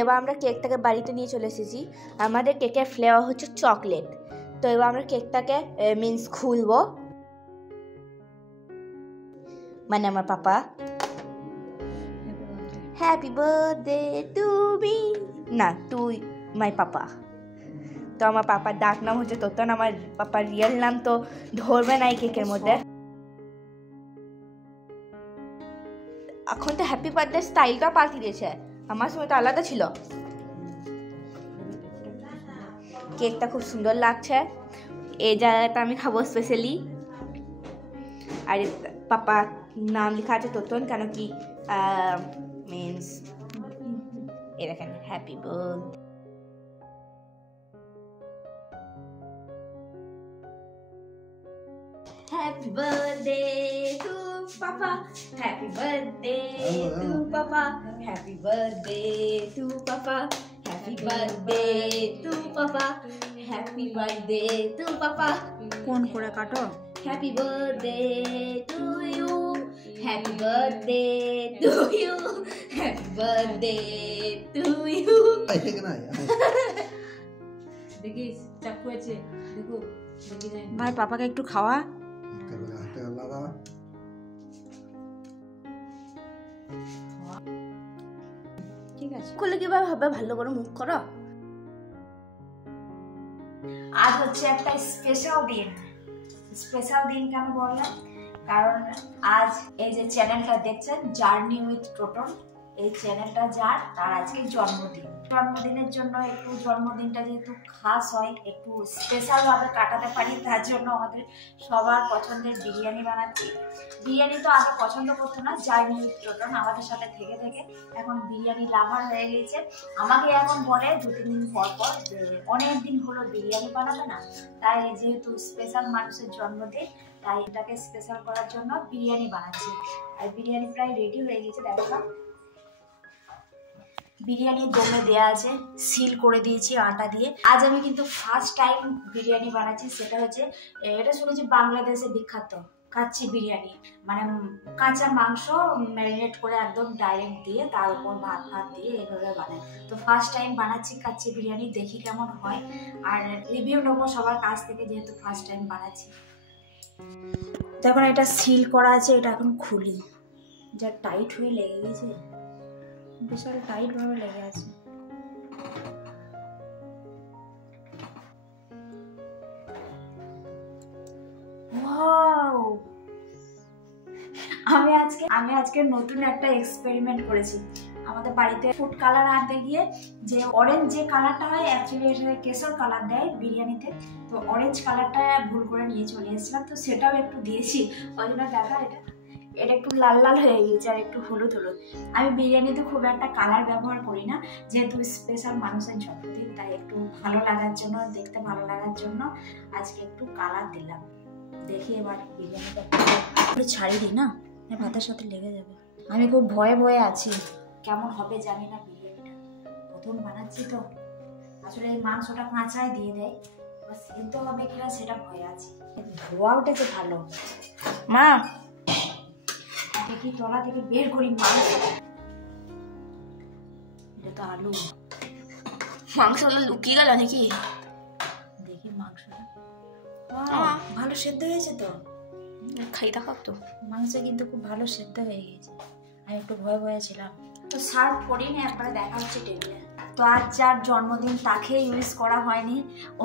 এবার আমরা কেকটাকে বাড়িতে নিয়ে চলে এসেছি। আমাদের কেকের ফ্লেভার হচ্ছে চকলেট। তো এবার আমরা কেকটাকে খুলবো। মানে আমার পাপা, হ্যাপি বার্থডে টু মি, না তুই মাই পাপা। তো আমার পাপার ডাক নাম হচ্ছে তোতন, আমার পাপার রিয়েল নাম তো ধরবে না এই কেকের মধ্যে। এখন তো হ্যাপি বার্থডে স্টাইলটা পাল্টে দিয়েছে, আমার সময় তো আলাদা ছিল। কেকটা খুব সুন্দর লাগছে। এই জায়গাটা আমি খাবো স্পেশালি। আর পাপার নাম লেখা আছে তোতন, কেন কি মিন্স এই দেখেন happy birthday. Happy birthday to Papa. Happy birthday to Papa. Happy birthday to Papa. Happy birthday to Papa. Happy birthday to Papa. কোন করে কাটো? Happy birthday to you. Happy birthday to you. Happy birthday to you. দেখিস চাকু আছে, দেখো দেখি যাই। ভাই পাপাকে একটু খাওয়া। ঠিক আছে, খুলে কিভাবে হবে, ভালো করে মুখ করো। আজ হচ্ছে একটা স্পেশাল দিন। স্পেশাল দিন কেন বললাম, কারণ আজ এই যে চ্যানেলটা দেখছেন জার্নি উইথ টোটন, এই চ্যানেলটা যার, তার আজকে জন্মদিন। জন্মদিনের জন্য একটু জন্মদিনটা যেহেতু খাস হয়, একটু স্পেশাল ভাবে কাটাতে পারি, তার জন্য আমাদের সবার পছন্দের বিরিয়ানি বানাচ্ছি। বিরিয়ানি তো আগে পছন্দ করতো না জার্নি উইথ টোটন, আমাদের সাথে থেকে থেকে এখন বিরিয়ানি লাভার হয়ে গেছে। আমাকে এখন বলে 2-3 দিন পর পর যে অনেক দিন হলো বিরিয়ানি বানাবে না, তাই যেহেতু স্পেশাল মানুষের জন্মদিন, তাই এটাকে স্পেশাল করার জন্য বিরিয়ানি বানাচ্ছি। আর বিরিয়ানি প্রায় রেডি হয়ে গেছে, দেখো বিরিয়ানি দমে দেয়া আছে, সিল করে দিয়েছি আটা দিয়ে। আজ আমি কিন্তু ফার্স্ট টাইম বিরিয়ানি বানাচ্ছি, সেটা হচ্ছে এটা শুনেছি বাংলাদেশে বিখ্যাত কাচ্চি বিরিয়ানি, মানে কাঁচা মাংস ম্যারিনেট করে একদম ডাইরেক্ট দিয়ে তার উপর ভাত ভাত দিয়ে এইভাবে বানায়। তো ফার্স্ট টাইম বানাচ্ছি কাচ্চি বিরিয়ানি, দেখি কেমন হয়, আর রিভিউ নেবো সবার কাছ থেকে, যেহেতু ফার্স্ট টাইম বানাচ্ছি। তো এখন এটা সিল করা আছে, এটা এখন খুলি। যা টাইট হয়ে লেগে গেছে, বিশাল টাইট ভাবে লেগে আছে। আমি আজকে নতুন একটা এক্সপেরিমেন্ট করেছি। আমাদের বাড়িতে ফুড কালার আনতে গিয়ে যে অরেঞ্জ যে কালারটা হয়, অ্যাকচুয়ালি এটা কেশর কালার দেয় বিরিয়ানিতে, তো অরেঞ্জ কালারটা ভুল করে নিয়ে চলে এসেছিলাম, তো সেটাও একটু দিয়েছি। ওই জন্য দেখা এটা একটু লাল লাল হয়ে গেছে আর একটু হলুদ হলুদ। আমি বিরিয়ানিতে খুব একটা কালার ব্যবহার করি না, যেহেতু স্পেশাল মানুষের জন্মদিন, তাই একটু ভালো লাগার জন্য, দেখতে ভালো লাগার জন্য আজকে একটু কালার দিলাম। দেখি এবার বিরিয়ানিটা ছাড়ি দিই না, ভাতের সাথে লেগে যাবে। আমি খুব ভয়ে ভয়ে আছি, কেমন হবে জানি না বিরিয়ানিটা, প্রথম বানাচ্ছি তো। আসলে এই মাংসটা কাঁচাই দিয়ে দেয়, এবার সিদ্ধ হবে কিনা সেটা ভয়ে আছি। ধোয়া উঠেছে ভালো। মা দেখি তলা থেকে বের করি মাংস, এটা তো আলু। মাংসগুলো লুকিয়ে গেল নাকি, দেখি মাংসটা ভালো সেদ্ধ হয়েছে তো, খাই দেখাব তো। মাংস কিন্তু খুব ভালো সেদ্ধ হয়ে গেছে, আমি একটু ভয় ভয়ে ছিলাম। তো সার্ভ করি না, একবারে দেখা হচ্ছে টেবিলে। তো আজ যার জন্মদিন তাকে ইউজ করা হয়নি,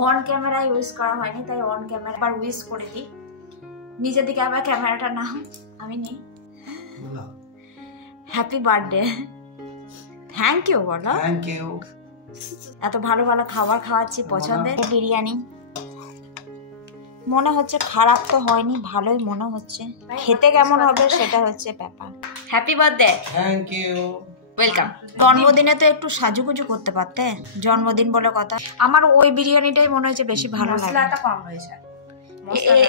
অন ক্যামেরা ইউজ করা হয়নি, তাই অন ক্যামেরা আবার ইউজ করে দিই। নিজের দিকে আবার ক্যামেরাটা না, আমি নেই। হ্যাপি বার্থডে, থ্যাংক ইউ বলো। থ্যাংক ইউ, এত ভালো ভালো খাবার খাওয়াচ্ছি, পছন্দের বিরিয়ানি। মনে হচ্ছে খারাপ তো হয়নি, ভালোই মনে হচ্ছে, খেতে কেমন হবে সেটা হচ্ছে ব্যাপার। Happy birthday, thank you, welcome. জন্মদিনে তো একটু সাজুগুজু করতে পারতে, জন্মদিন বলে কথা। আমার ওই বিরিয়ানিটাই মনে হচ্ছে বেশি ভালো লাগে, মশলাটা কম হয়েছে।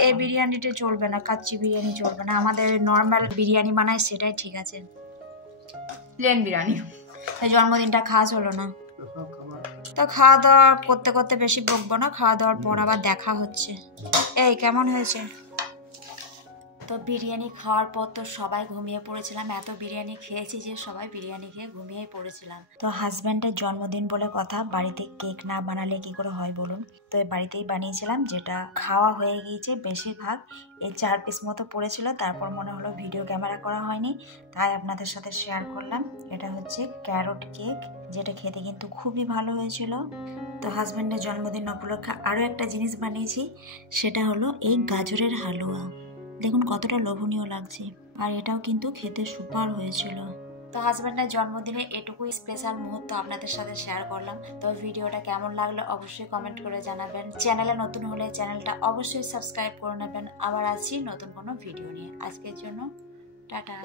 এই বিরিয়ানিটা চলবে না, কাচ্চি বিরিয়ানি চলবে না, আমাদের নর্মাল বিরিয়ানি বানায় সেটাই ঠিক আছে, প্লেন বিরিয়ানি। জন্মদিনটা খাস হলো না, তো খাওয়া দাওয়া করতে করতে বেশি বকবো না, খাওয়া দাওয়ার পর আবার দেখা হচ্ছে। এই কেমন হয়েছে? তো বিরিয়ানি খাওয়ার পর তো সবাই ঘুমিয়ে পড়েছিলাম, এত বিরিয়ানি খেয়েছি যে সবাই বিরিয়ানি খেয়ে ঘুমিয়েই পড়েছিলাম। তো হাজব্যান্ডের জন্মদিন বলে কথা, বাড়িতে কেক না বানালে কি করে হয় বলুন। তো বাড়িতেই বানিয়েছিলাম, যেটা খাওয়া হয়ে গিয়েছে বেশিরভাগ, এই 4 পিস মতো পড়েছিল। তারপর মনে হলো ভিডিও ক্যামেরা করা হয়নি, তাই আপনাদের সাথে শেয়ার করলাম। এটা হচ্ছে ক্যারট কেক, যেটা খেতে কিন্তু খুবই ভালো হয়েছিল। তো হাজব্যান্ডের জন্মদিন উপলক্ষে আরও একটা জিনিস বানিয়েছি, সেটা হলো এই গাজরের হালুয়া। দেখুন কতটা লোভনীয় লাগছে, আর এটাও কিন্তু খেতে সুপার হয়েছিল। তো হাজব্যান্ডের জন্মদিনে এটুকুই স্পেশাল মুহূর্ত আপনাদের সাথে শেয়ার করলাম। তো ভিডিওটা কেমন লাগলো অবশ্যই কমেন্ট করে জানাবেন। চ্যানেলে নতুন হলে চ্যানেলটা অবশ্যই সাবস্ক্রাইব করে নেবেন। আবার আসছি নতুন কোনো ভিডিও নিয়ে। আজকের জন্য টাটা।